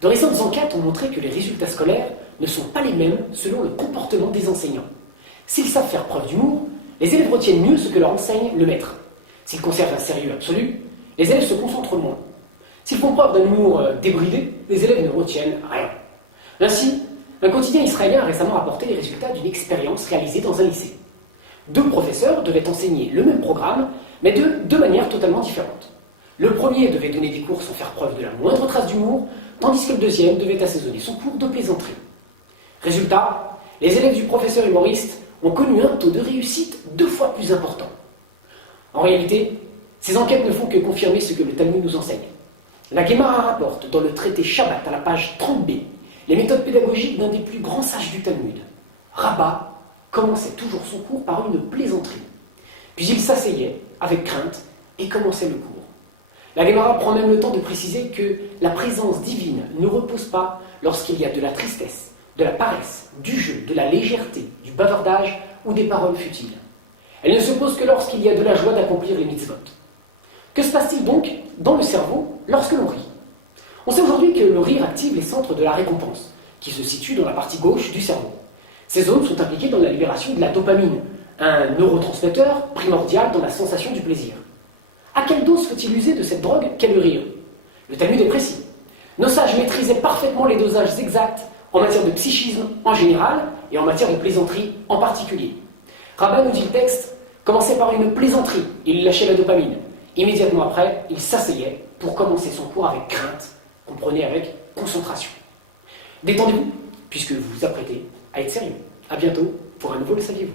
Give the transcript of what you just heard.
De récentes enquêtes ont montré que les résultats scolaires ne sont pas les mêmes selon le comportement des enseignants. S'ils savent faire preuve d'humour, les élèves retiennent mieux ce que leur enseigne le maître. S'ils conservent un sérieux absolu, les élèves se concentrent moins. S'ils font preuve d'un humour débridé, les élèves ne retiennent rien. Ainsi, un quotidien israélien a récemment rapporté les résultats d'une expérience réalisée dans un lycée. 2 professeurs devaient enseigner le même programme, mais de 2 manières totalement différentes. Le premier devait donner des cours sans faire preuve de la moindre trace d'humour, tandis que le deuxième devait assaisonner son cours de plaisanterie. Résultat, les élèves du professeur humoriste ont connu un taux de réussite 2 fois plus important. En réalité, ces enquêtes ne font que confirmer ce que le Talmud nous enseigne. La Guémara rapporte dans le traité Shabbat à la page 30b les méthodes pédagogiques d'un des plus grands sages du Talmud. Rabat commençait toujours son cours par une plaisanterie. Puis il s'asseyait avec crainte et commençait le cours. La Guémara prend même le temps de préciser que la présence divine ne repose pas lorsqu'il y a de la tristesse, de la paresse, du jeu, de la légèreté, du bavardage ou des paroles futiles. Elle ne se pose que lorsqu'il y a de la joie d'accomplir les mitzvot. Que se passe-t-il donc dans le cerveau lorsque l'on rit? On sait aujourd'hui que le rire active les centres de la récompense, qui se situent dans la partie gauche du cerveau. Ces zones sont impliquées dans la libération de la dopamine, un neurotransmetteur primordial dans la sensation du plaisir. À quelle dose faut-il user de cette drogue qu'est le rire? Le Talmud est précis. Nos sages maîtrisaient parfaitement les dosages exacts en matière de psychisme en général et en matière de plaisanterie en particulier. Rabbin nous dit le texte, commençait par une plaisanterie, il lâchait la dopamine. Immédiatement après, il s'asseyait pour commencer son cours avec crainte, comprenez avec concentration. Détendez-vous, puisque vous vous apprêtez à être sérieux. A bientôt pour un nouveau Le Saviez-vous.